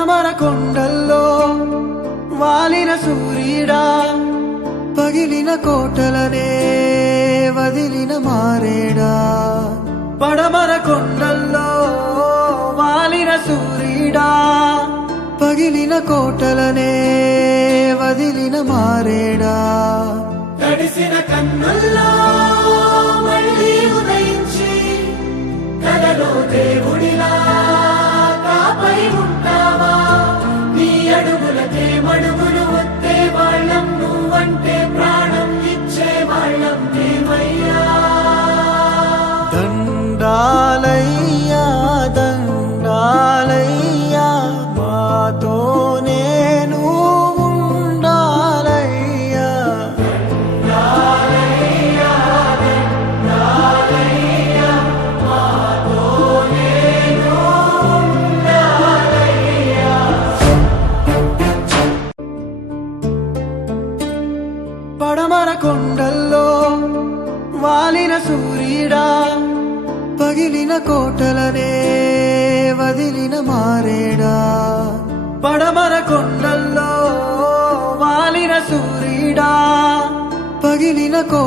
పడమర కొండల్లో వాలిన సూర్యుడా, పగిలిన కోటలనే వదిలిన మారేడా. పడమర కొండల్లో వాలిన సూర్యుడా, పగిలిన కోటలనే వదిలిన మారేడా. తడిసిన కన్నుల్లో మళ్ళీ ఉదయించి కలలో దేవుడిలా కాపై ఉంటావా. నీ అడుగులకే మడుగులు వస్తే వాళ్ళం, నువ్వంటే ప్రాణం ఇచ్చే వాళ్ళం మేమయ్యా. దండాలయ్యా దండాలయ్యా, మాతోనే నువ్వు ఉండాలయ్యా. పడమర కొండల్లో వాలిన సూర్యుడా, పగిలిన కోటలనే వదిలిన మారేడా. పడమర కొండల్లో వాలిన సూర్యుడా, పగిలిన కోట